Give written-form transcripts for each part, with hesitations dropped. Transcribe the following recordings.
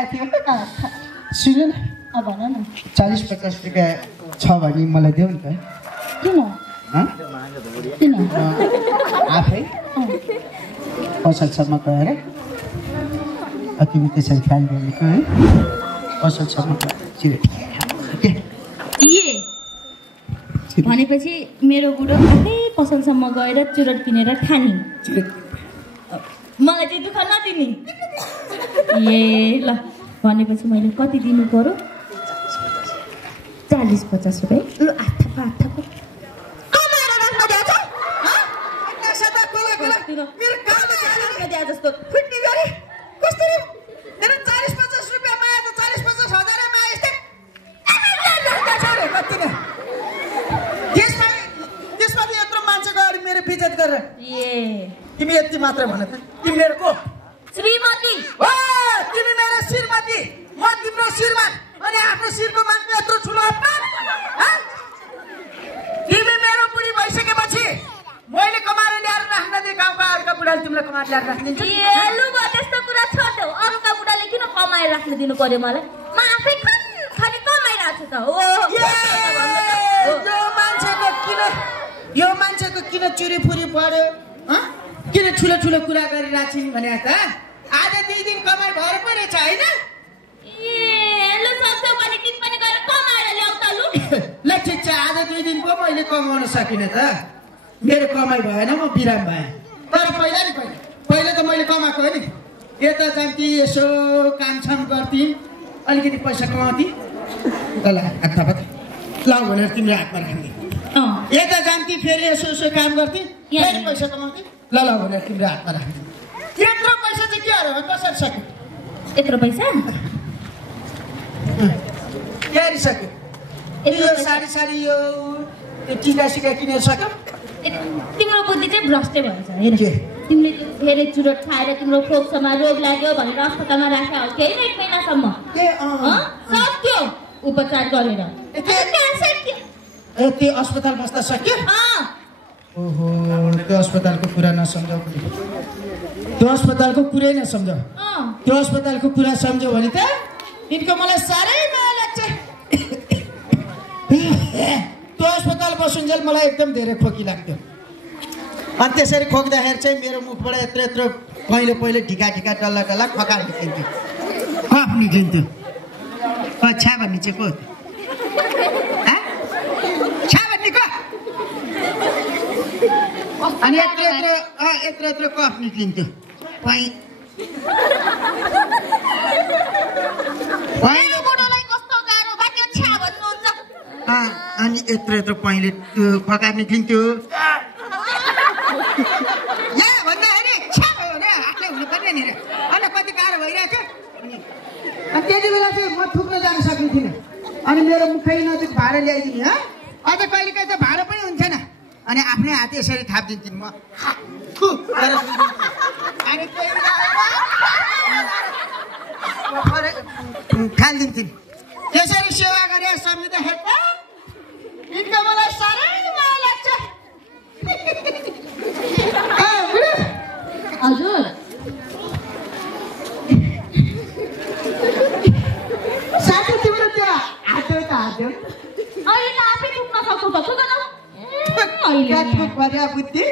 आएको थियो सुन्नु न भन न 40-50 रुपियाँ छ भने मलाई देऊ नि त किन आफै पसलसम्म गएर तिमी त्यसरी ख्याल गरेको है पसलसम्म भनेपछि मेरो बुढो आफै पसलसम्म गएर चुरोट किनेर खाने मलाई चाहिँ दुःख नदिने ए ल भनेपछि मैले कति दिनु पर्यो 40-50 रुपियाँ ल आथाको मेरो काममा दिए जस्तो फुट्ने गरे कस्तो मेरो 40-50 रुपियाँ माया त 40-50 हजार माया यस्तै त्यसमा यत्रो मान्छेको अगाडि मेरो बेइज्जत गरेर तिमी यति मात्र भन त तिमी मेरो को श्रीमती तिमी मेरो श्रीमती म तिम्रो श्रीमान अनि आफ्नो शिरको मान्छे यत्रो ठुलो अपमान तिमी मेरो बुढी भइसकेपछि मैले कमाएर ल्याएर राख्न दिए गाउँका अरूका बुढाले तिमीलाई कमाएर ल्याएर राखिदिन्छ त्यस्तो कुरा छोड्यौ अरूका बुढाले किन कमाएर राख्न दिनु पर्यो मलाई म आफै खाने कमाइरहेको छु त यो मान्छेको किन चुरीफुरी पर्यो किन ठुलो ठुलो कुरा गरिरहेको छिन् भने त आज 2 दिन कमाइ भएर पो रहेछ होइन ल ठिक छ आज 2 दिन पो मैले कमाउन सकिनँ त मेरो कमाइ भएन म बिराम भएँ तर पहिला त मैले कमाएको हो नि यता जान्थेँ यसो कामछाम गर्थेँ अलिकति पैसा कमाउँथेँ ल हात ल भनेर तिम्रो हातमा राख्ने यता जान्थेँ फेरि यसो काम गर्थेँ फेरि पैसा कमाउँथेँ ल भनेर तिम्रो हातमा राख्ने त्यत्रो पैसा चाहिँ के हो कसरी सक्यो यत्रो पैसा क्यारी सक्यो यो साडी यो टिका सिका किनेर सक्यो तिम्रो बुद्धि चाहिँ भ्रष्टै भएछ हेर तिमीले धेरै चुरोट खाएर तिम्रो फोक्सोमा रोग लाग्यो भनेर अस्पतालमा राखेको हो केही 1 महिनासम्म सक्यो उपचार गरेर त्यो अस्पताल बस्दा सक्यो ओहो त्यो अस्पतालको कुरा नसम्झाउ त्यो अस्पतालको कुरै नसम्झाउ त्यो अस्पतालको कुरा सम्झ्यौ भने त यिनको मलाई साह्रै माया लाग्छ त्यो अस्पताल बसुन्जेल मलाई एकदम धेरै खोकी लाग्थ्यो अनि त्यसरी खोक्दाखेरि चाहिँ मेरो मुखबाट यत्रो पहिले ढिका डल्ला खकार निक्लिन्थ्यो कफ निक्लिन्थ्यो छ्या भन्ने चाहिँ को छ्या भन्ने को अनि यत्रो कफ निक्लिन्थ्यो अनि यत्रो पहिले खकार निक्लिन्थ्यो भन्दाखेरि आफूले हुनुपर्ने नि अन्त कति गाह्रो भइरहेको थियो अनि त्यति बेला चाहिँ म थुक्न जान सक्ने थिइनँ अनि मेरो मुखै नजिक भाडा ल्याइदिने अझ कहिलेकाहीँ त भाडा पनि हुन्थेन अनि आफ्नै हात यसरी थापिदिन्थिन् म खालिदिन्थिन् त्यसरी सेवा गरे सम्झिँदाखेरि यिनको मलाई साह्रै माया लाग्छ हजुर साथी तिम्रो त्यो हात अहिले त आफै दुख्न सक्छौ त बुद्धि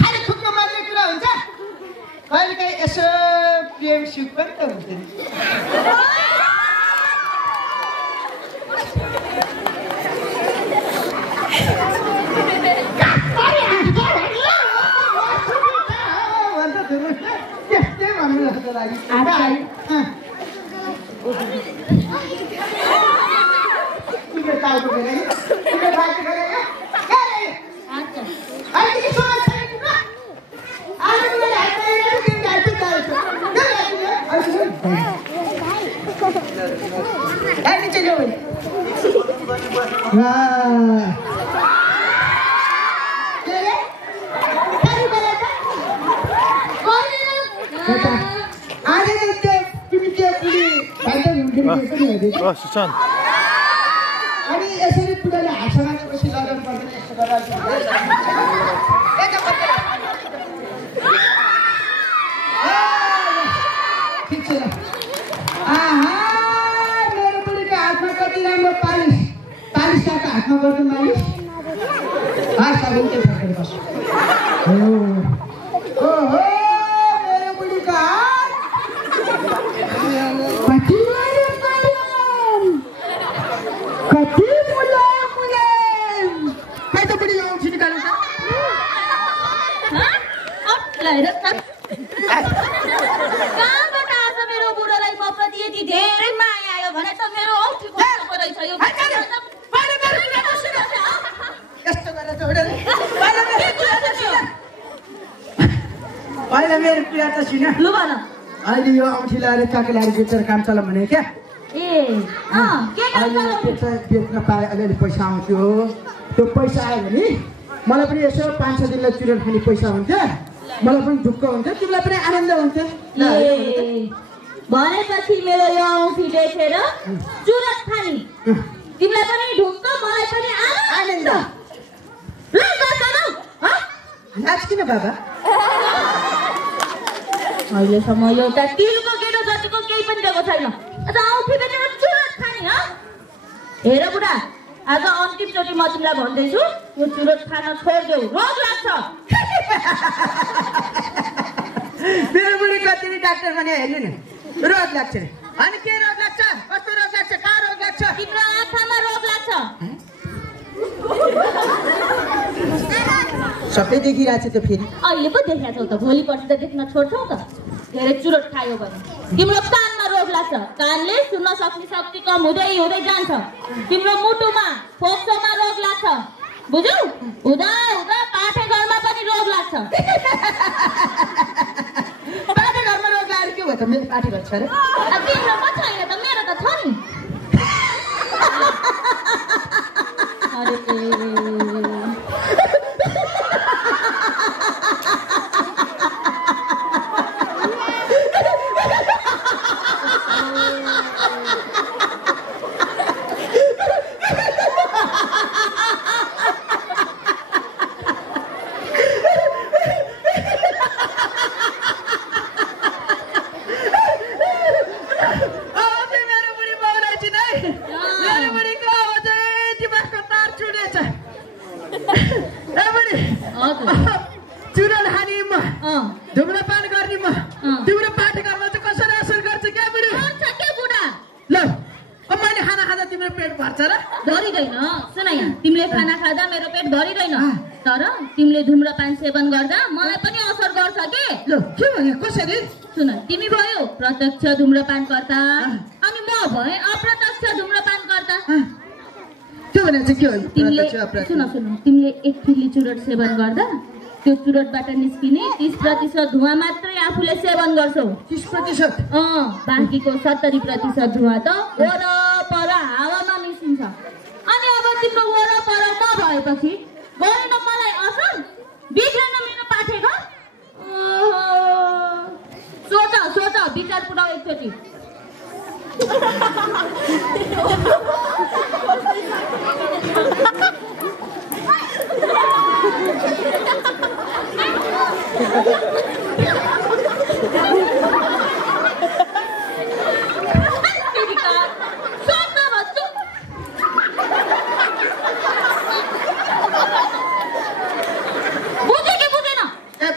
खालि थुक्न मात्रै कुरा हुन्छ कहिलेकाहीँ यसो प्रेम सुख पनि त हुन्छ त्यस्तै भन्नु जस्तो लाग्यो सुशान्त अनि यसरी पुरानो हाँसमाएपछि लगाउनु पर्दैन यस्तो गरेर ठिक छ ल हातमा गर्दै मालिस साबुन चाहिँ फर्केर बस ओहो मेरो बुढीको हात कति मुलायम खै त बुढी औँठी निकाल्नु कहाँबाट आज मेरो बुढोलाई म प्रति यति धेरै माया आयो भने त मेरो औँठी खोज्नु परेछ यो यस्तो गरेर जोडेर पहिला मेरो कुरा त सुन लु भन अहिले यो औँठी लाएर काके लाएर बेचेर काम चलाउँ भने क्या ए के अहिले बेच्न पाए अलिअलि पैसा आउँथ्यो त्यो पैसा आयो भने मलाई पनि यसो 5-6 दिनलाई चुरेर खाने पैसा हुन्थ्यो मलाई पनि ढुक्क हुन्थ्यो तिमीलाई पनि आनन्द हुन्थ्यो भनेपछि मेरो यो औँठी बेचेर चुरट खाने तिमीलाई पनि ढुक्क मलाई पनि आनन्द नाच किन बाबा अहिलेसम्म एउटा तिलको गेडो जतिको केही पनि दिएको छैन अझ औँठी बेचेर चुरट खाने हेर बुढा आज अन्तिमचोटि म तिमीलाई भन्दैछु यो चुरट खान छोडिदेऊ रोग लाग्छ मेरो बुढी कति डाक्टर भने हेर्नु नि रोग लाग्छ नि अनि के रोग लाग्छ कस्तो रोग लाग्छ कहाँ रोग लाग्छ तिम्रो आँखामा रोग लाग्छ सबै देखिरहेको छ त्यो फेरि अहिले पो देखाएको छौ त भोलि पर्सि त देख्न छोड्छौ त धेरै चुरोट खायो भने तिम्रो कानमा रोग लाग्छ कानले सुन्न सक्ने शक्ति कम हुँदै हुँदै जान्छ तिम्रो मुटुमा फोक्सोमा रोग लाग्छ बुझ्यौ हुँदा हुँदा पाठे घरमा पनि रोग लाग्छ पाठे घरमा रोग लागेर के भयो त मेरो पाठे घर छ अरे तिम्रो पो छैन त मेरो त छ नि अरे धूम्रपान सेवन गर्दा मलाई पनि असर गर्छ के ल के भने कसरी सुन तिमी भयो प्रत्यक्ष धूम्रपानकर्ता अनि म भए अप्रत्यक्ष धूम्रपानकर्ता त्यो भने चाहिँ के हो तिमीले सुन तिमीले एक फिल्ली चुरोट सेवन गर्दा त्यो चुरोटबाट निस्किने 30% धुवा मात्रै आफूले सेवन गर्छौ 30% बाँकीको 70% धुवा त वरपर हावामा मिसिन्छ अनि अब तिम्रो वरपर नभएपछि गरेन मलाई असर बिग्रेन मेरो पाठेको सोच विचार पुऱ्याउ एकचोटि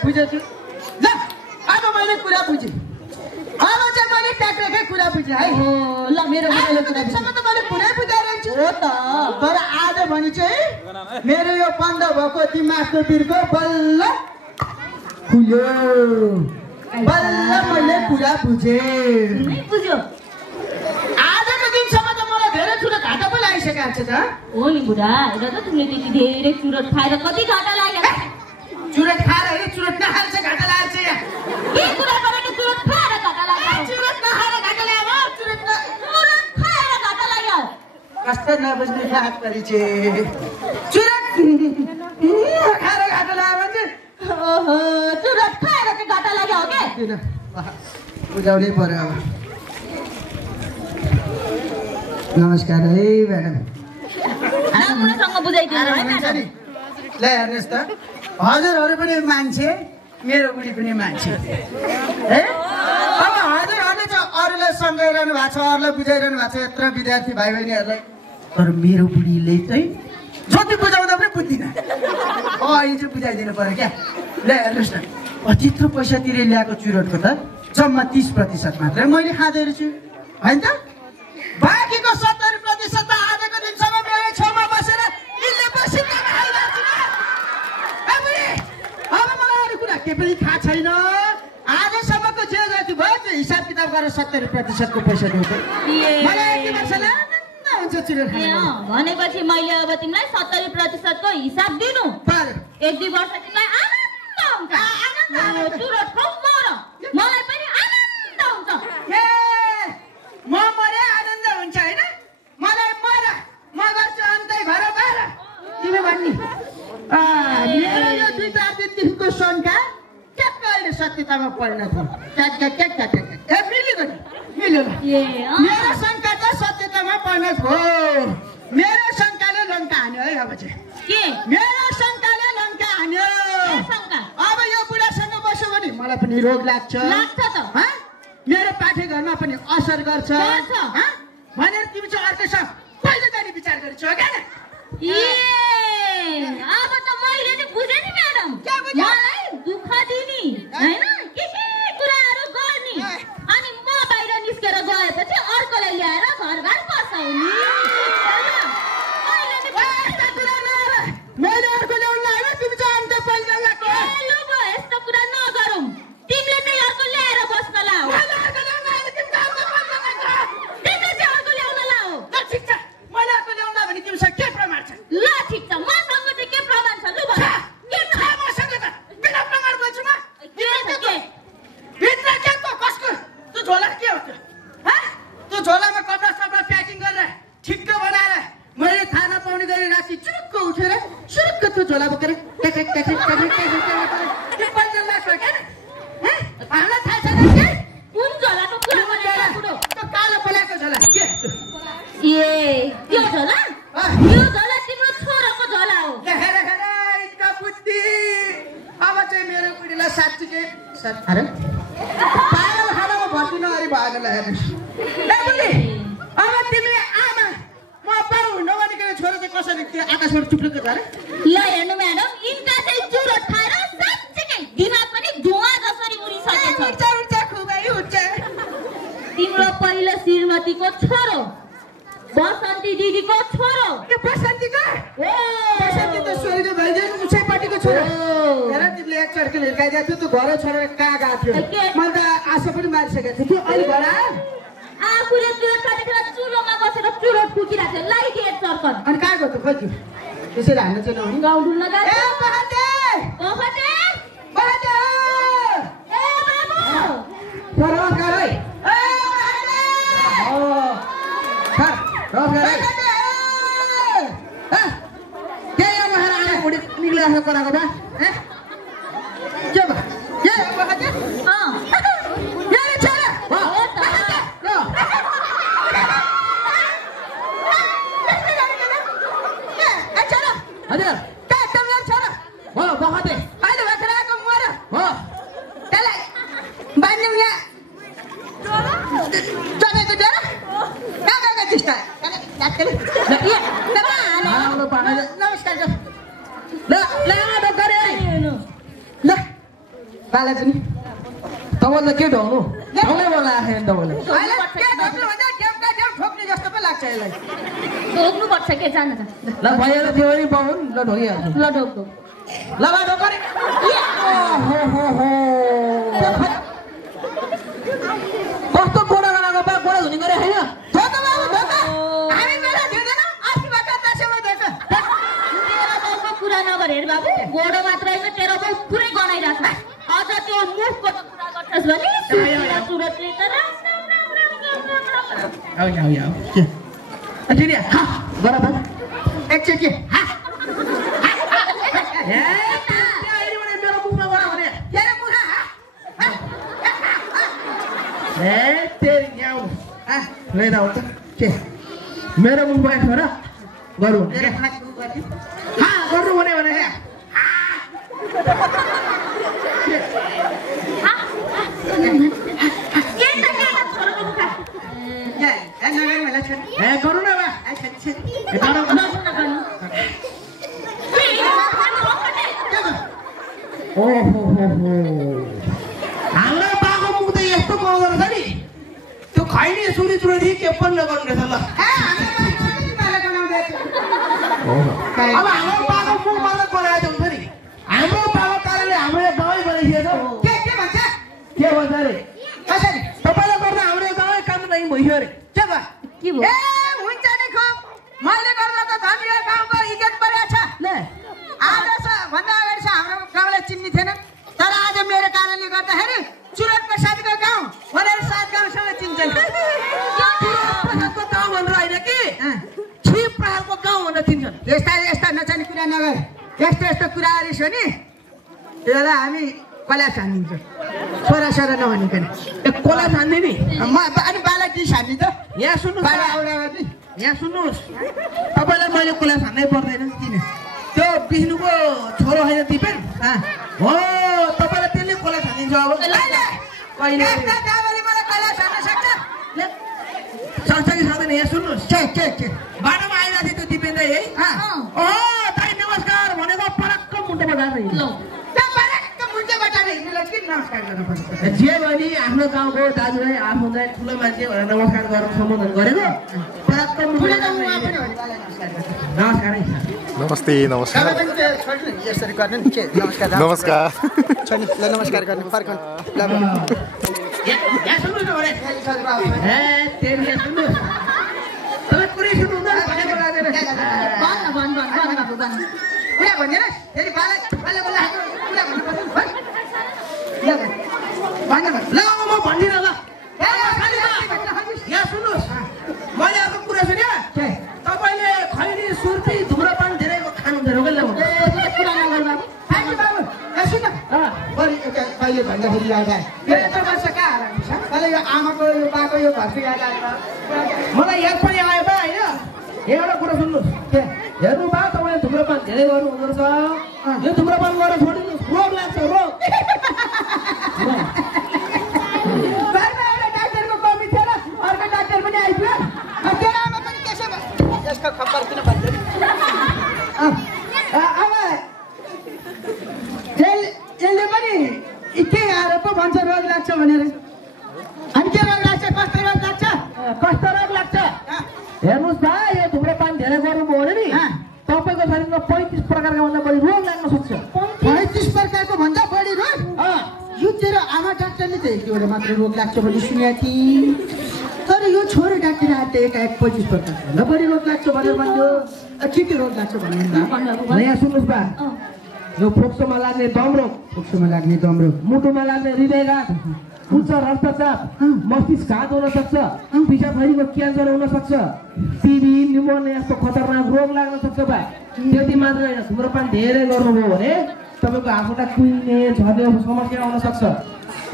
बुझे ल अब मैले कुरा बुझेँ अब चाहिँ मैले ट्याक्रेकै कुरा बुझेँ है ल मेरो बुझेसम्म त मैले पुरै बुझाइरहेको छु हो त तर आज भने चाहिँ मेरो यो बन्द भएको दिमागको बिर्को बल्ल खुल्यो बल्ल मैले कुरा बुझेँ बुझ्यो आजको दिनसम्म त मलाई धेरै ठुलो घाटा पो लागिसकेको छ त हो नि बुढा हेर त तिमीले त्यति धेरै चुरोट खाएर कति घाटा लाग्यो चुरोट खाएर होइन चुरोट नखाएर चाहिँ घाटा लागेको छ यहाँ के कुरा गरेको चुरोट खाएर घाटा लाग्यो चुरोट नखाएर घाटा लाग्यो चुरोट खाएर घाटा लाग्यो कस्तो नबुझ्ने बात गरी चाहिँ चुरोट खाएर घाटा लाग्यो भने ओहो चुरोट खाएर चाहिँ घाटा लाग्यो हो के किन बुझाउनै पर्यो अब नमस्कार है म्याडम राम्रोसँग बुझाइदिनु है म्याडम ल हेर्नुहोस् त हजुरहरू पनि मान्छे मेरो बुढी पनि मान्छे है अब हजुरहरूले चाहिँ अरूलाई सम्झाइरहनु भएको छ अरूलाई बुझाइरहनु भएको छ यत्रो विद्यार्थी भाइ बहिनीहरूलाई तर मेरो बुढीले चाहिँ ज्योति बुझाउँदा पनि बुझ्दिनँ यो चाहिँ बुझाइदिनु पर्यो क्या ल हेर्नुहोस् न त्यत्रो पैसा तिरेर ल्याएको चुरोटको त जम्मा 30% मात्रै मैले खाँदै रहेछु होइन त बाँकीको 70% त आजको दिनसम्म मेरो छेउमा बसेर यिनले बसिन्छ अब मलाई अरू कुरा के पनि थाहा छैन आजसम्मको जे जति भयो त्यो हिसाब किताब गरेर 70% को पैसा दिउँछ मलाई यति वर्षले आनन्द हुन्छ चुरोट खानु भनेपछि मैले अब तिमीलाई 70% को हिसाब दिनु पर्यो 1-2 वर्ष तिमीलाई आनन्द हुन्छ चुरोट खाऊ मर मलाई पनि आनन्द हुन्छ ए म मरे आनन्द हुन्छ हैन मलाई मर म गर्छु अन्तै घर बार तिमी भन्नी मेरो यो 2-4 दिनदेखिको शङ्का ट्याक्क अहिले सत्यतामा परिणत हो ट्याक्क ए मिल्यो मेरो शङ्का त सत्यतामा परिणत हो मेरो शङ्काले लङ्का हान्यो है अब चाहिँ के मेरो शङ्काले लङ्का हान्यो अब यो बुढासँग बस्यो भने मलाई पनि रोग लाग्छ त मेरो पाठेघरमा पनि असर गर्छ भनेर तिमी चाहिँ अर्कैसँग कहिले जाने विचार गरेछौ क्या अब त मैले नि बुझे नि म्याडम मलाई दुःख दिने हैन के कुराहरू गर्ने अनि म बाहिर निस्केर गएपछि अर्कोलाई ल्याएर घर बसाउने मैले अर्को ल्याउनु लाग्यो तिमी चाहिँ अन्त पैसा लाग्यो लु म यस्तो कुरा नगरौँ तिमीले चाहिँ अर्को ल्याएर बस्न लाऊ तिमीले चाहिँ अर्को ल्याउन लाऊ ल ठिक छ मैले अर्को ल्याउँदा भने तिमीसँग के प्रमाण छ ल ठिक छ मसँग चाहिँ के प्रमाण छ लु भन के छ मसँग त बिना प्रमाण बोल्छु म के भित्र के त कसको त्यो झोला के हो त्यो झोलामा कपडा प्याकिङ गरेर ठिक्क बनाएर मैले थाहा नपाउने गरी राति चुरुक्क उठेर सुरुक्क त्यो झोला बोकेर हामीलाई थाहा छैन के कुन झोलाको कुरा गरेको त्यो कालो पलाएको झोला के त्यो झोला त्यो झोला तिम्रो छोराको झोला हो हेर इतका बुद्धि अब चाहिँ मेरो बुढीलाई साँच्चीकै अरे पागल खानामा भर्तिनु अरे भएन हेर्नुहोस् अब तिमी आमा म पाउ हुन भनेको छोरा चाहिँ कसरी त्यो आकाशबाट चुप्लेको छ अरे ल हेर्नु म्याडम इनका चाहिँ चुरोट खाएर साँच्चीकै दिमाग पनि धुवा जसरी उडिसकेको छ उड्छ खुबै उड्छ तिम्रो पहिलो श्रीमतीको छोरो बसन्ती दिदीको छोरो के बसन्तीको बसन्ती त सोहिलो भइदियो उसैपट्टिको छोरो हेर तिमीले एक चर्केले हिर्काइदिएको थियो त्यो घर छोडेर कहाँ गएको थियो मैले त आशा पनि मारिसकेको थिएँ अहिले घर आफूले चुरोट खाँदाखेरि चुलोमा बसेर चुरोट फुकिरहेको थियो लाइट चर्कन अनि कहाँ गयो त खोइ त्यो त्यसरी हान्न चाहिँ नहुने गाउँ डुल्न गयो ए बहते बहते ए बाबु नमस्कार है निक्लिरहेको कराको बा के भयो के बहते मेरो छोरा हजुर कहाँ तिम्रो छोरा हो बहते अहिले भर्खर आएको मर हो त्यसलाई बाँध्यौँ यहाँ चलेको जरा कहाँ गएको टिस्टा नमस्कार ल ल गरे ल पाले पनि तपाईँलाई के ढाउनु ढाउनै बोला आएन तपाईँले ठोक्ने जस्तो पो लाग्छ यसलाई ढोक्नुपर्छ के जान ल भइहाल्यो त्यो पनि पाउनु ल ढोकिहाल्छु ल ढोक ल ढोक गरे कस्तो गोडा लगाएको बा गोडा धुनी गरे होइन धोका बाबु धोका हामी बेला दिँदैनौँ अस्तिबाट दसैँमा धोका तेरो बाउको कुरा नगर हेर बाबु गोडो मात्रै होइन तेरो बाउ पुरै गनाइरहेछ अझ त्यो मुखको त कुरा गर्छस् भने सुरतले त आउ के अझै हा गर बा एकचोटि हा ए अहिले मेरो मुखमा गरा भने तेरो मुखमा ए तेरी न्याउ लिएर आउँछ के मेरो मुखमा छोरा गरौँ हा गर्नु भने गरौँ न बा आउँदो रहेछ नि त्यो खैनी सुरी चुरी के पनि नगर्नु रहेछ ल अब हाम्रो पाको मुखमा त बनाएको हुन्छ नि हाम्रो पाको कारणले हाम्रो यो गाउँै बनाइदिएको के भन्छ के भन्छ अरे कसरी तपाईँले गर्दा हाम्रो यो गाउँै काम नै भइसक्यो अरे के भयो ए हुन्छ नि खो मैले गर्दा त झन् यो गाउँको इज्जत परेको छ ल आज भन्दा अगाडि हाम्रो गाउँलाई चिन्ने थिएन तर आज मेरो कारणले गर्दाखेरि चुरट प्रसादको गाउँ भनेर 7 गाउँसँग चिन्छन् प्रसादको गाउँ भनेर होइन कि छिप प्रसादको गाउँ भनेर चिन्छन् यस्ता नचाहिने कुरा नगर यस्तो कुराहरू छ नि त्यसलाई हामी कला छानिन्छ छोरा नभनिकन कोला छान्ने नि अनि बाला कि छान्ने त यहाँ सुन्नु बाला औडा गर्ने यहाँ सुन्नुहोस् तपाईँलाई मैले कोला छान्नै पर्दैन किन त्यो विष्णुको छोरो होइन दिपेन हो तपाईँलाई त्यसले कोला छानिन्छ अब कहिले मलाई कला छान्न सक्छ सक्छ कि सक्दैन यहाँ सुन्नुहोस् के बाटोमा आइरहेको थियो त्यो दिपेन्द्र है दाइ नमस्कार भनेको पराक्क मुन्टोमा गएको जे भने आफ्नो गाउँको दाजुभाइ आफूलाई ठुलो मान्छे भनेर नमस्कार गरेर सम्बोधन गरेको पराक्क मुन्टोमा नमस्कार नमस्ते नमस्कार यसरी गर्ने नि के नमस्कार नमस्कार छोरी ल नमस्कार गर्ने फर्कन ल यहाँ सुन्नुहोस् न भने तेरि यहाँ सुन्नुहोस् तपाईँ कुरै सुन्नुहुँदैन भनेको लाग्दैन भन कुरा भन्दैन फेरि बाला कुरा भन्नुपर्छ ल म भन्दिनँ ल यहाँ सुन्नुहोस् मैले अर्को कुरा सुने तपाईँले खैनी सुर्ती धुम्रपान धेरै खानुहुँदैन हो कि बाबु सुन कहिले भन्दाखेरि याद आयो मेरो वर्ष कहाँ हाल्छ मलाई यो आमाको यो बाको यो घरको याद आयो मलाई याद पनि आयो बा होइन एउटा कुरा सुन्नुहोस् के हेर्नु बा तपाईँले धुम्रपान धेरै गर्नुहुँदो रहेछ यो धुम्रपान गरेर छोडिदिनुहोस् रोग लाग्छ रोग घरमा एउटा डाक्टरको कमी थियो र अर्को डाक्टर पनि आइपुग्यो त्यो आमा पनि त्यसो भयो यसको खबर किन भन्छ अब यसले पनि के आएर पो भन्छ रोग लाग्छ भनेर अनि के रोग लाग्छ कस्तो रोग लाग्छ हेर्नुहोस् बा यो धुम्रपान धेरै गर्नुभयो भने नि तपाईँको शरीरमा 35 प्रकारका भन्दा बढी रोग लाग्न सक्छ 35 प्रकारको भन्दा बढी रोग यो तेरो आमा डाक्टरले त एउटा मात्र रोग लाग्छ भने सुनेको थिएँ तर यो छोरो डाक्टर आएर त एकाएक 35 प्रकारको भन्दा बढी रोग लाग्छ भनेर भन्यो के रोग लाग्छ भन्नु यहाँ सुन्नुहोस् बा यो फोक्सोमा लाग्ने दमरोग मुटुमा लाग्ने हृदयघात उच्च रक्तचाप मस्तिष्क घात हुन सक्छ पिसाब क्यान्सर हुन सक्छ टिबी न्युमोनिया जस्तो खतरनाक रोग लाग्न सक्छ बा त्यति मात्र होइन धुम्रपान धेरै गर्नुभयो भने तपाईँको हातखुट्टा कुहिने झर्ने समस्या आउन सक्छ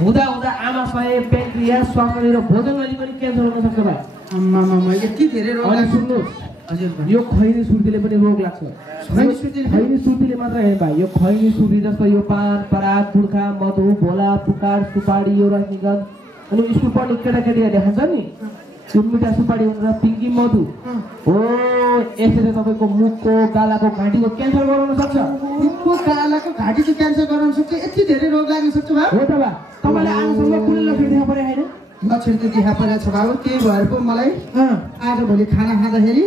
हुँदा आमाशय प्यान्क्रियास श्वासनली र भोजननली पनि क्यान्सर हुन सक्छ बा आमामा यति धेरै रोग अनि सुन्नुहोस् हजुर यो खैनी सुर्तीले पनि रोग लाग्छ खैनी सुर्तीले मात्र होइन भाइ यो खैनी सुर्ती जस्तो यो पान पराग पुर्खा मधु भोला पुकार सुपारी यो रजनीगन्ध अनि स्कुल पढ्ने केटाकेटीहरूले खान्छ नि त्यो मिठा सुपारी भनेर पिङ्की मधु हो यसले तपाईँको मुखको गालाको घाँटीको क्यान्सर गराउन सक्छ मुखको गालाको घाँटीको क्यान्सर गराउन सक्छ यति धेरै रोग लाग्न सक्छ बा हो त बा तपाईँले आजसम्म कुनै लक्षण देखा परे होइन लक्षण त देखा परेको छ बाबु त्यही भएर पो मलाई आज भोलि खाना खाँदाखेरि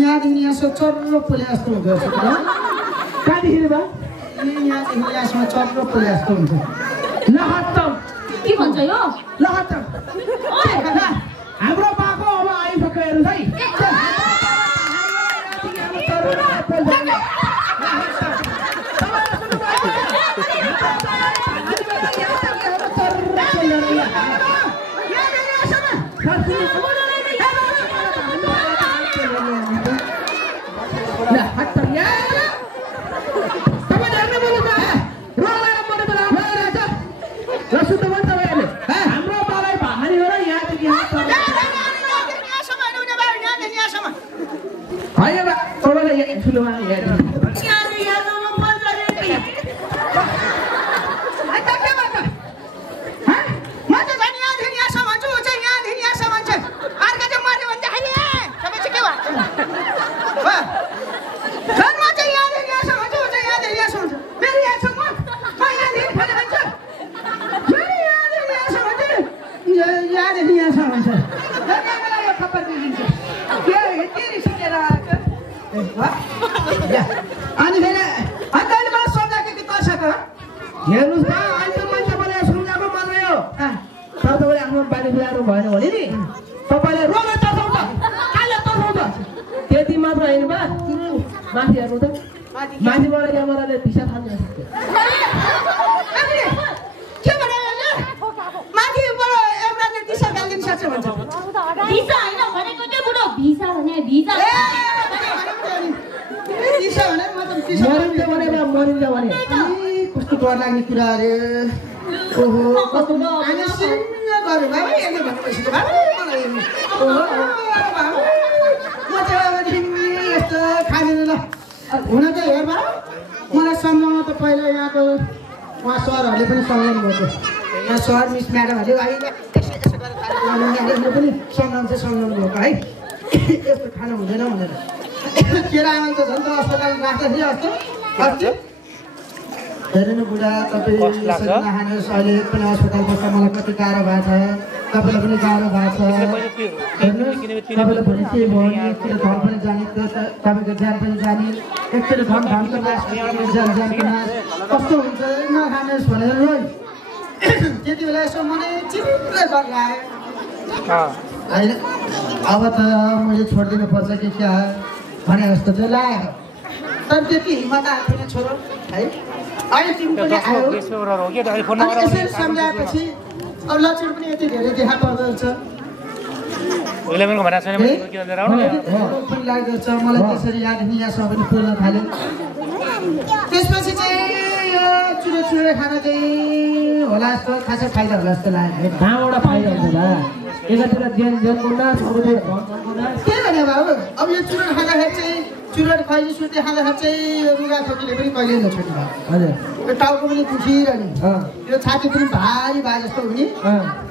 यहाँदेखि यहाँसम्म चर्रो पोले जस्तो हुन्छ कहाँदेखि बा यहाँदेखि यहाँसम्म चर्रो पोले जस्तो हुन्छ के भन्छ यो हाम्रो बाको अब आइसक्यो हेर्नुहोस् हाम्रो बालाई भानी हो र यहाँदेखि होइन बा तपाईँले ठुलोमा अनि फेरि अन्त अहिले मलाई सम्झाएको कि तर्सको हेर्नुहोस् त अहिले मान्छे मलाई सम्झाएको मात्रै हो तपाईँले आफ्नो बानी बिगार्नु भएन भने नि तपाईँले रोग तर्साउँछ काले तर्साउँछ त्यति मात्र होइन बा माथि हेर्नु त माथिबाट यहाँबाट भिसा थाल्नु के भने माथिबाट एउटाले दिशा गालिदिन सक्छ भन्छ भिसा होइन भनेको त्यो बुढो भिसा भने भिसा दिशा भने मतलब दिशा मरिन्छ भने मरिन्छ भने कस्तो डर लाग्ने कुरा अरे ओहो कस्तो अनि सिङ्ग गरे बाबा यसले भनेपछि त बाबा मलाई ओहो बाबा म चाहिँ यस्तो खाँदैन ल हुन त हेर बा मलाई सम्झाउन त पहिला यहाँको उहाँ सरहरूले पनि सम्झाउनु भएको यहाँ सर मिस म्याडमहरूले अहिले पनि सम्झाउनु भएको है यस्तो खानु हुँदैन भनेर केरा आमा त झन् त अस्पताल राख्दाखेरि अस्ति हेर्नु न बुढा तपाईँ नखानुहोस् अहिले पनि अस्पताल बस्दा मलाई कति गाह्रो भएको छ तपाईँलाई पनि गाह्रो भएको छ हेर्नुहोस् तपाईँलाई भने के भयो एकचोटि घर पनि जाने तपाईँको ज्यान पनि जाने एकचोटि घम घामको मास ज्यान ज्यानको मास कस्तो हुन्छ नखानुहोस् भनेर रोइ त्यति बेला यसो मलाई चिप्लै गरेर आयो होइन अब त मैले छोडिदिनु पर्छ कि क्या भने जस्तो चाहिँ लाग्यो तर त्यति हिम्मत आएको थिएन छोरो है अहिले तिमी पनि आयो यसरी सम्झाएपछि अब लक्षण पनि यति धेरै देखा पर्दो रहेछ पनि लाग्दो रहेछ मलाई त्यसरी याद यहाँसम्म पनि पुर्न थाल्यो त्यसपछि चाहिँ यो चुरो चुरो खाना चाहिँ होला जस्तो खासै फाइदा होला जस्तो लाग्यो कहाँबाट फाइदा हुन्छ बा एकातिर ज्यान ज्यानको नाश अरूतिर के भने बाबु अब यो चुरोट खाँदाखेरि चाहिँ चुरोट खैली सुर्ती खाँदाखेरि चाहिँ यो रुगा खोकीले पनि कहिले नछोड्नु भयो हजुर यो टाउको पनि दुखिरहने यो छाती पनि भारी भए जस्तो हुने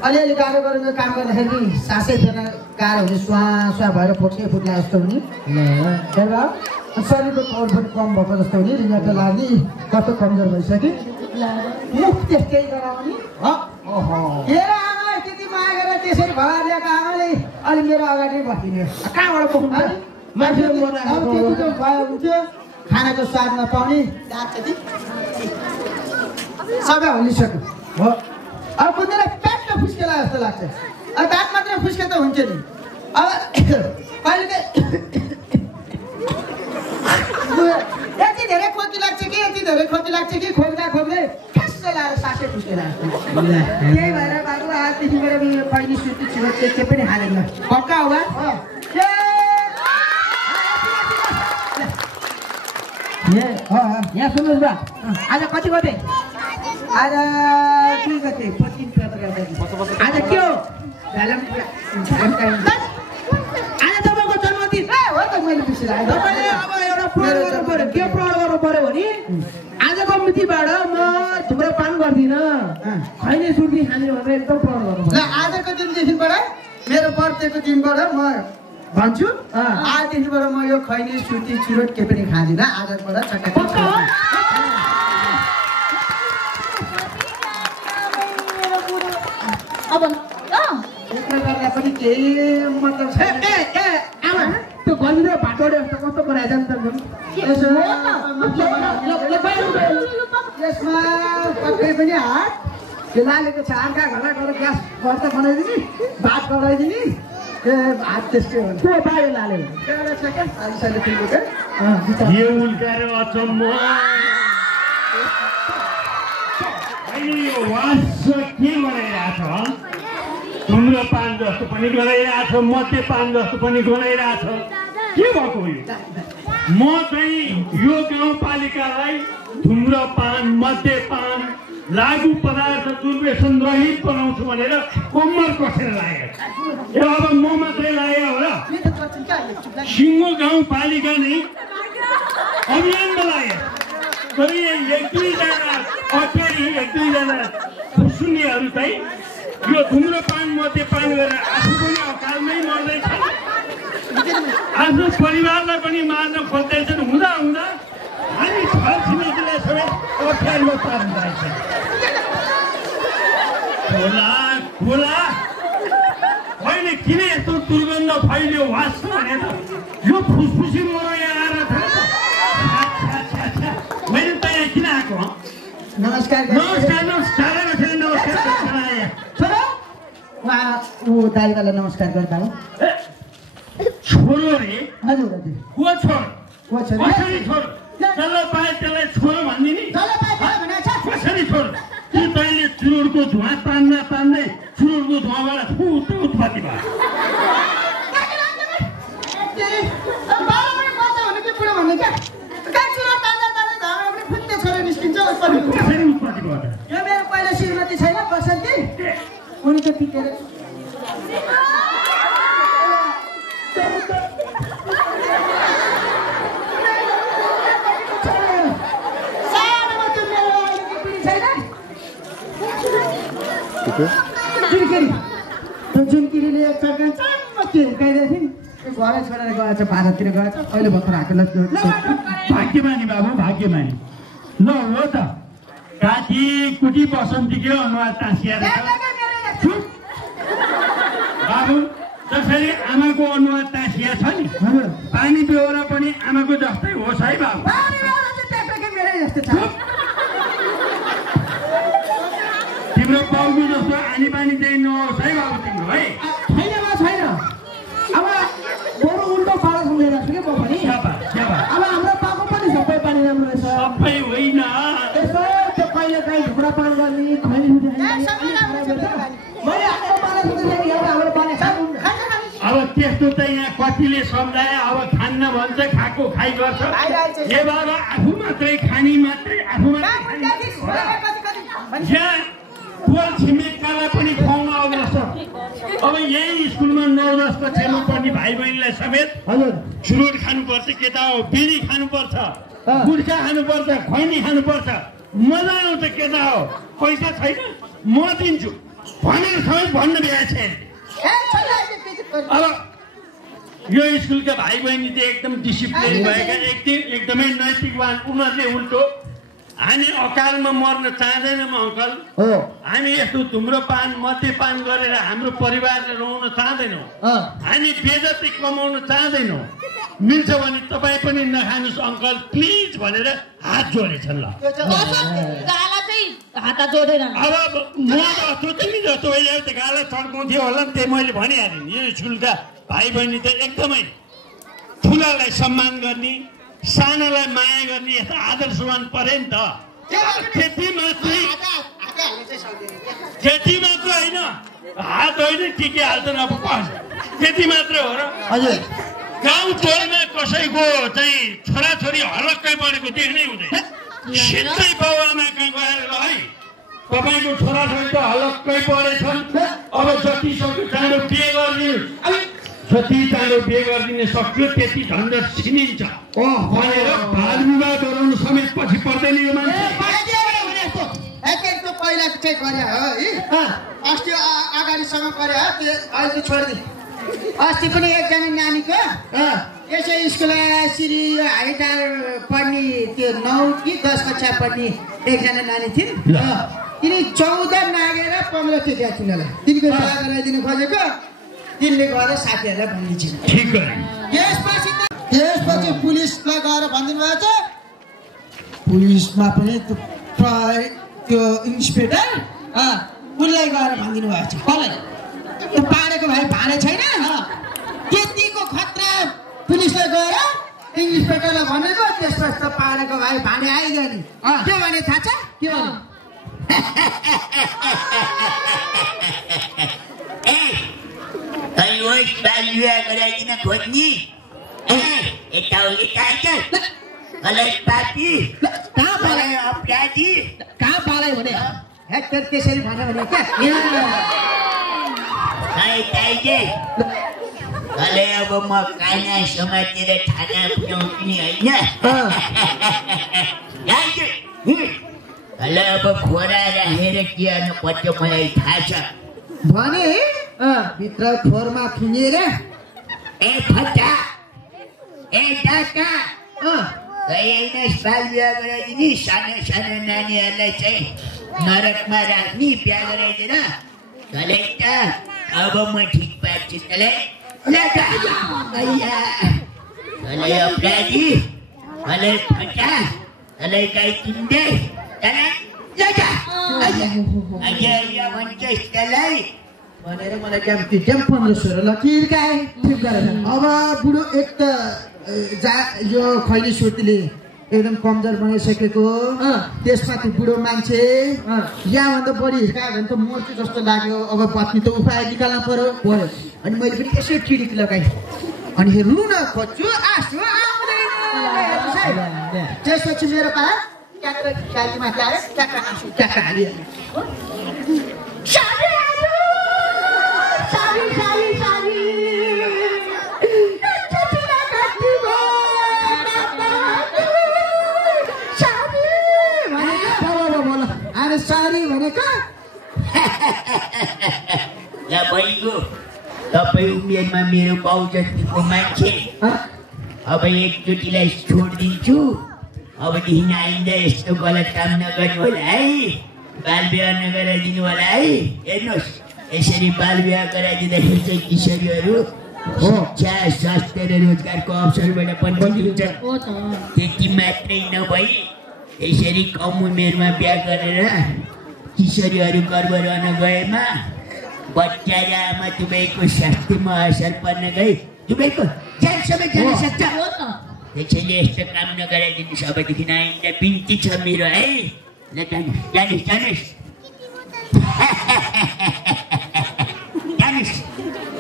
अलिअलि गाह्रो गरेर काम गर्दाखेरि पनि सासै फेर्न गाह्रो हुने सुहा सुहा भएर फोक्से फुट्ला जस्तो हुने शरीरको तौल पनि कम भएको जस्तो हुने रिङ्गा त लाग्ने कस्तो कमजोर भइसक्यो मुख त्यस्तै गराउने हेर आमा त्यति माया गरेर त्यसरी भएर ल्याएको आमाले अलि मेरो अगाडि बस्दिने कहाँबाट पुग्नु मान्छे अब त्यति त भयो हुन्थ्यो खानाको स्वाद नपाउने दाँत सबै हल्लिसक्यो हो अब कुनैलाई पेटमा फुस्केला जस्तो लाग्छ अब दाँत मात्रै फुस्के त हुन्छ नि अब कहिले यति धेरै खोकी लाग्छ कि यति धेरै खोकी लाग्छ कि खोक्दा खोक्दै ठ्यास्सै लाएर सासै फुस्केला त्यही भएर बाबु आजदेखिबाट पहिली सुती छिरो के पनि हालेन पक्का हो बा यहाँ सुन्नुहोस् बा आज कति गते आज 2 गते 14 फेब्रुअरी आज के हो आज तपाईँको जन्मदिन हो त मैले बिर्सिरहेँ तपाईँले अब एउटा प्रण गर्नु पर्यो के प्रण गर्नु पर्यो भने आजको मितिबाट म धुम्रपान गर्दिनँ खैनी सुर्ती खाने भनेर एकदम प्रण गर्नु ल आजको दिनदेखिबाट मेरो बर्थडेको दिनबाट म भन्छु आजदेखिबाट म यो खैनी सुर्ती चुरोट के पनि खाँदिनँ आजबाट चट्टा अब गर्दा पनि केही मतलब छैन आमा त्यो गलिलो भाटोडे कस्तो बनाएछ नि यसमा पक्कै पनि हात त्यो लालेको छ आर्का घला गरेर ग्यास भर्ता बनाइदिने भात गराइदिने ए भात त्यस्तै हो त्यो बायो लाले एउटा छ क्या आइसाले तिम्रो के यो उल्काएर अचम्म अहिले यो वास के गराइरहेछ धुम्रपान जस्तो पनि गराइरहेछ मद्यपान जस्तो पनि गराइरहेछ के भएको यो म चाहिँ यो गाउँपालिकालाई धुम्रपान मद्यपान लागु पदार्थ दुर्व्यसन रहित बनाउँछु भनेर कम्मर कसेर लाग्यो अब म मात्रै लाग्यो होला सिङ्गो गाउँपालिका नै अभियानमा लाग्यो तर एक दुईजना अटेरी एक दुईजना सुन्नेहरू चाहिँ यो धुम्रपान मद्यपान गरेर आफू पनि अकालमै मर्दैछन् आफ्नो परिवारलाई पनि मार्न खोज्दैछन् हुँदा हुँदा हामी छरछिमेकीलाई सबै अप्ठ्यारोमा पार्दैछ खोला खोला अहिले किन यस्तो दुर्गन्ध फैल्यो वास भनेर यो फुसफुसी मरो यहाँ आएर नमस्कार छोरो ऊ दाइवाला नमस्कार गर्दा हो छोरो रे हजुर को छोर कसरी छोर जसलाई पाए त्यसलाई छोरो भन्दिनी कसरी छोर कि तैँले चुरुडको धुवा तान्दै चुरुडको धुवाबाट फुट उत्पत्ति भयो कसरी उत्पत्ति भयो यो मेरो पहिला श्रीमती छैन बसन्ती उनी त पिटेर जुनकिरीले एक चर्कन चाम्म के हिर्काइदिएको थियो घरै छोडेर गएछ भारततिर गएछ अहिले भर्खर हाकेला भाग्यमानी बाबु भाग्यमानी ल हो त काटी कुटी बसन्तीकै अनुहार टाँसिएर बाबु जसरी आमाको अनुहार टाँसिया छ नि पानी बेहोरा पनि आमाको जस्तै होस् है बाबु तिम्रो बाउको जस्तो आनी पानी चाहिँ नहोस् है बाबु तिम्रो है छैन अब बरु उल्टो पारा सम्झिरहेको छु कि म पनि अब हाम्रो पाको पनि सबै पानी राम्रो रहेछ सबै होइन यसो त्यो कहिले काहीँ ढुक्रा पान गर्ने खैली अब त्यस्तो त यहाँ कतिले सम्झाए अब खान्न भन्छ खाएको खाइ गर्छ ए बाबा आफू मात्रै खानी मात्रै आफू मात्रै टोल छिमेककालाई पनि खुवाउन अग्रस अब यही स्कुलमा 9-10 कक्षामा पढ्ने भाइ बहिनीलाई समेत चुरोट खानुपर्छ केटा हो बिडी खानुपर्छ गुट्खा खानुपर्छ खैनी खानुपर्छ मजा आउँछ केटा हो पैसा छैन म दिन्छु भनेर समेत भन्न भ्याएको छैन अब यो स्कुलका भाइ बहिनी चाहिँ एकदम डिसिप्लिन भएका एकदमै नैतिकवान उनीहरूले उल्टो हामी अकालमा मर्न चाहँदैनौँ अङ्कल हामी यस्तो धुम्रपान मद्यपान गरेर हाम्रो परिवारले रहन चाहँदैनौँ हामी बेजती कमाउन चाहँदैनौँ मिल्छ भने तपाईँ पनि नखानुहोस् अङ्कल प्लिज भनेर हात जोडेछन् ल अब म जस्तो तिमी जस्तो गाला चड्काउँथ्यो होला नि त्यही मैले भनिहालेँ यो स्कुलका भाइ बहिनी त एकदमै ठुलालाई सम्मान गर्ने सानोलाई माया गर्ने यस्तो आदर्शवान परे नि त त्यति मात्र होइन हात होइन के हाल्छन् अब त्यति मात्र हो र हजुर गाउँ टोलमा कसैको चाहिँ छोराछोरी हलक्कै परेको देख्नै हुँदैन सिधै बाउ आमा कहाँ गएर ल है तपाईँको छोराछोरी त हलक्कै परेछन् अब जति सक्यो चाँडो बिहे गरिदिनु जति चाँडो बिहे गरिदिन सक्यो त्यति झन्झट छिनिन्छ भनेर बाल विवाह गराउनु समेत पछि पर्दैन यो मान्छे पहिला चाहिँ गरे हो है अस्ति अगाडिसम्म गरे हो त्यो अहिले छोडिदिए अस्ति पनि एकजना नानीको यसै स्कुल श्री हाइटार पढ्ने त्यो 9 कि 10 कक्षा पढ्ने एकजना नानी थिइन् तिनी 14 नागेर 15 थियो त्यहाँ तिनीलाई तिनीको बिहा गराइदिनु खोजेको तिनले गएर साथीहरूलाई भनिदिन्छ ठिक गरे त्यसपछि पुलिसलाई गएर भनिदिनु भएको छ पुलिसमा पनि त्यो इन्सपेक्टर उनलाई गएर भनिदिनु भएको छ कसलाई त्यो पाडेको भाइ भाडे छैन त्यतिको खतरा पुलिसले गएर इन्सपेक्टरलाई भनेको त्यसपछि त पाडेको भाइ भाडे आइगयो नि के भने थाहा छ के भन्नु गराइदिन खोज्ने यताउली गलत पापी कहाँ पालाइ अपराधी कहाँ पालाइ भने त्यसरी भन्यो भने क्या अब म काना समातेर थाना पुर्याउने होइन अब खोरा राखेर के गर्नुपर्छ मलाई थाहा छ भने भित्र फोरमा थुनेर ए फटा ए डाका बाल बिहा गराइदिने सानो सानो नानीहरूलाई चाहिँ नरकमा राख्ने बिहा गराइदिएर तँलाई त अब म ठिक पार्छु तँलाई अपराधी तँलाई फटा तँलाई गाई किन्दै तँलाई भन्छस् तँलाई भनेर मलाई ड्याम 1500 ल किर्काए ठिक गरेर अब बुढो एक त यो खैली सुर्तीले एकदम कमजोर बनाइसकेको त्यसमा त्यो बुढो मान्छे यहाँभन्दा बढी हिर्कायो भने त मर्छु जस्तो लाग्यो अब बत्नी त उपाय निकाल्न पर्यो अनि मैले पनि यसो टिडिक लगाएँ अनि रुन खोज्छु आँसु आउँदैन त्यसपछि मेरो पा ट्याक्टर गाडीमा ल्याएर ट्याक्टर आँसु ट्याक्टर हालिहाल्यो सारी भनेको ल बहिनीको तपाईँ उमेरमा मेरो बाउ जतिको मान्छे अब एकचोटिलाई छोडिदिन्छु अबदेखि आइन्दा यस्तो गलत काम नगर्नु होला है बाल विवाह नगराइदिनु होला है हेर्नुहोस् यसरी बाल विवाह गराइदिँदाखेरि चाहिँ किशोरीहरू शिक्षा स्वास्थ्य र रोजगारको अवसरबाट पनि हुन्छ त्यति मात्रै नभई यसरी कम उमेरमा बिहा गरेर किशोरीहरू गर्भ रहन गएमा बच्चा र आमा दुवैको स्वास्थ्यमा असर पर्न गई दुवैको ज्यान सबै जान सक्छ त्यसैले यस्तो काम नगराइदिनुहोस् अबदेखि आइन्दा बिन्ती छ मेरो है ल जानुहोस्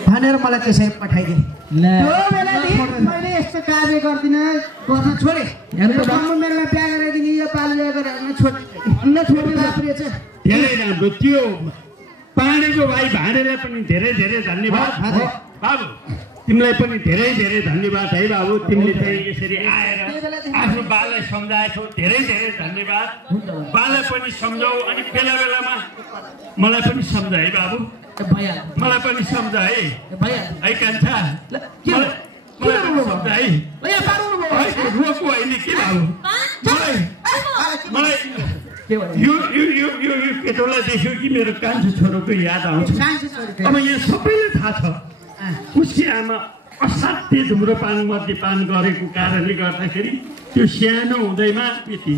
भनेर मलाई त्यसरी पठाइदिए त्यो बेलादेखि मैले यस्तो कार्य गर्दिनँ गर्न छोडेँ उमेरमा बिहा गराइदिने यो पालो बिहा गरेर धेरै राम्रो त्यो पानीको भाइ भाँडेलाई पनि धेरै धेरै धन्यवाद बाबु तिमीलाई पनि धेरै धेरै धन्यवाद है बाबु तिमीले चाहिँ यसरी आएर आफ्नो बालाई सम्झाएछौ धेरै धेरै धन्यवाद बालाई पनि सम्झाऊ अनि बेला बेलामा मलाई पनि सम्झा है बाबु मलाई पनि सम्झा है कान्छा मलाई सम्झा है रोको होइन के बाबु मलाई यो केटोलाई देख्यो कि मेरो कान्छो छोरोको याद आउँछ अब यहाँ सबैले थाहा छ उसकी आमा असाध्य धुम्रपान मद्यपान गरेको कारणले गर्दाखेरि त्यो सानो हुँदैमा यति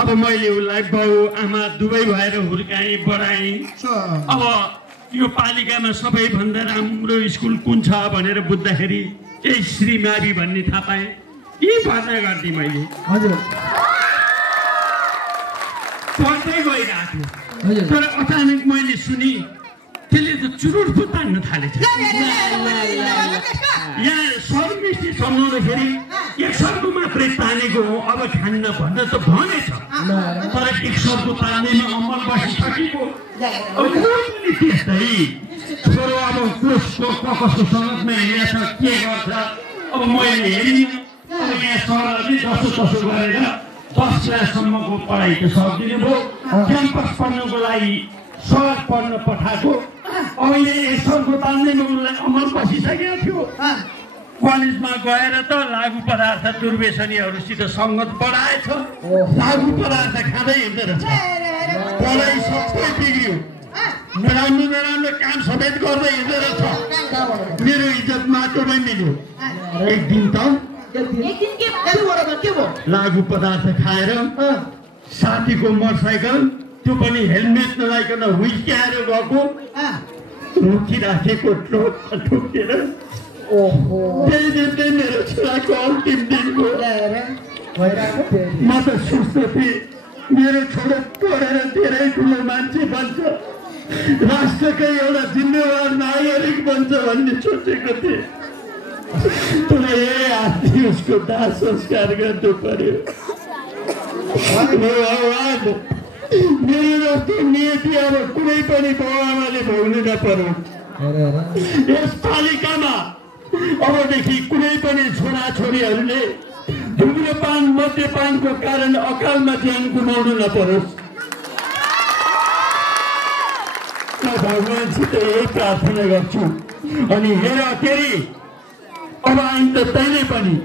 अब मैले उसलाई बाउ आमा दुवै भएर हुर्काएँ बढाएँ अब यो पालिकामा सबैभन्दा राम्रो स्कुल कुन छ भनेर बुझ्दाखेरि यही श्रीमावी भन्ने थाहा पाएँ यी भर्ना गरिदिएँ मैले हजुर पढ्दै गइरहेको थियो तर अचानक मैले सुनि त्यसले त चुरुट पो तान्न थालेछ यहाँ सर्वमिष्टि सम्झाउँदाखेरि एक सर्को मात्रै तानेको हो अब खान्न भनेर त भनेछ तर एक सर्को तान्दैमा अमल बसिसकेको अब त्यस्तै छोरो अब कसको सङ्गतमा हिँडेछ के गर्छ अब मैले हेरिनँ अब यहाँ सरहरूले जसो तसो गरेर 10 क्लाससम्मको पढाइ त सकिदिनु भयो क्याम्पस पढ्नको लागि सहर पढ्न पठाएको अहिले यसको तान्दैमा उसलाई अमल बसिसकेको थियो कलेजमा गएर त लागु पदार्थ दुर्व्यसनीहरूसित सङ्गत बढाएछ लागु पदार्थ खाँदै हिँड्दो रहेछ पढाइ सबै बिग्रियो नराम्रो नराम्रो काम समेत गर्दै हिँड्दो रहेछ मेरो इज्जत माटोमै मिल्यो एक दिन त लागु पदार्थ खाएर साथीको मोटरसाइकल त्यो पनि हेलमेट नलाइकन हुर्क्याएर गएको रोकिराखेको ट्रकमा ठोकेर त्यही दिन चाहिँ मेरो छोराको अन्तिम दिनको म त सोच्दो थिएँ मेरो छोरो पढेर धेरै ठुलो मान्छे बन्छ राष्ट्रकै एउटा जिम्मेवार नागरिक बन्छ भन्ने सोचेको थिएँ तर आदि उसको दाह संस्कार गर्नु पर्यो भगवान मेरो जस्तो नियति अब कुनै पनि बाबुआमाले भोग्नु नपर्यो यस पालिकामा अबदेखि कुनै पनि छोराछोरीहरूले धुम्रपान मद्यपानको कारण अकालमा ज्यान गुमाउनु नपरोस् म भगवानसित यही प्रार्थना गर्छु अनि हेर फेरि अब आइन त तैँले पनि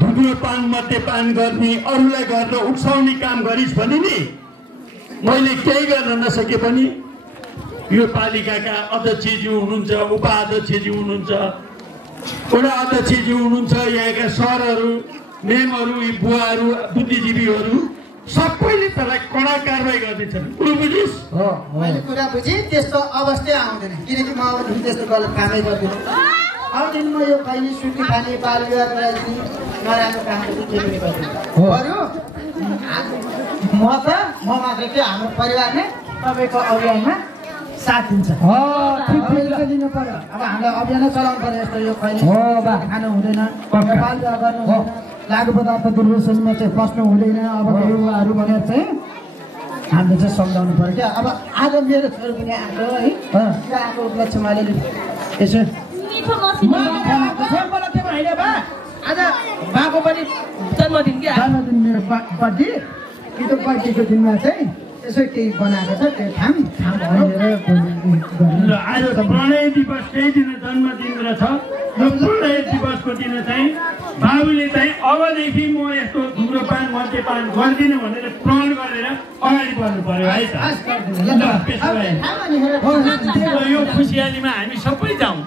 धुम्रपान मद्यपान गर्ने अरूलाई गर्न उक्साउने काम गरिस् भने नि मैले केही गर्न नसके पनि यो पालिकाका अध्यक्षज्यू हुनुहुन्छ उपाध्यक्षज्यू हुनुहुन्छ वडा अध्यक्षज्यू हुनुहुन्छ यहाँका सरहरू मेमहरू बुवाहरू बुद्धिजीवीहरू सबैले त्यसलाई कडा कारवाही गर्दैछन् कुरो बुझिस् मैले कुरा बुझेँ त्यस्तो अवस्था आउँदैन किनकि म अबदेखि त्यस्तो गलत कामै गर्दिनँ अबदेखि म यो कहिले सुटी खाने बाल विवाह गराइदिने नराम्रो कामहरू केही पनि गर्दिनँ बरु म मात्र के हाम्रो परिवारले तपाईँको अभियानमा साथ दिन्छ दिनु पर्यो अब हामीलाई अभियानै चलाउनु पर्यो यस्तो यो कहिले खानु हुँदैन बाल विवाह गर्नु हुँदैन लागु पदार्थ दुर्व्यसनमा चाहिँ बस्नु हुँदैन अब युवाहरू भनेर चाहिँ हामीले चाहिँ सम्झाउनु पर्यो क्या अब आज मेरो छोरो पनि आएको है आएको उपलक्ष्यमा अलिअलि यसो आज बाको पनि जन्मदिन के जन्मदिन मेरो बर्थडे त्यो बर्थडेको दिनमा चाहिँ यसो केही बनाएको छ त्यो खाम ल आज प्रणय दिवस त्यही दिन जन्मदिन रहेछ यो प्रणय दिवसको दिन चाहिँ बाबुले चाहिँ अबदेखि म यस्तो धुम्रपान मद्यपान गर्दिनँ भनेर प्रण गरेर अगाडि बढ्नु पर्यो है त ल यो खुसियालीमा हामी सबै जाउँ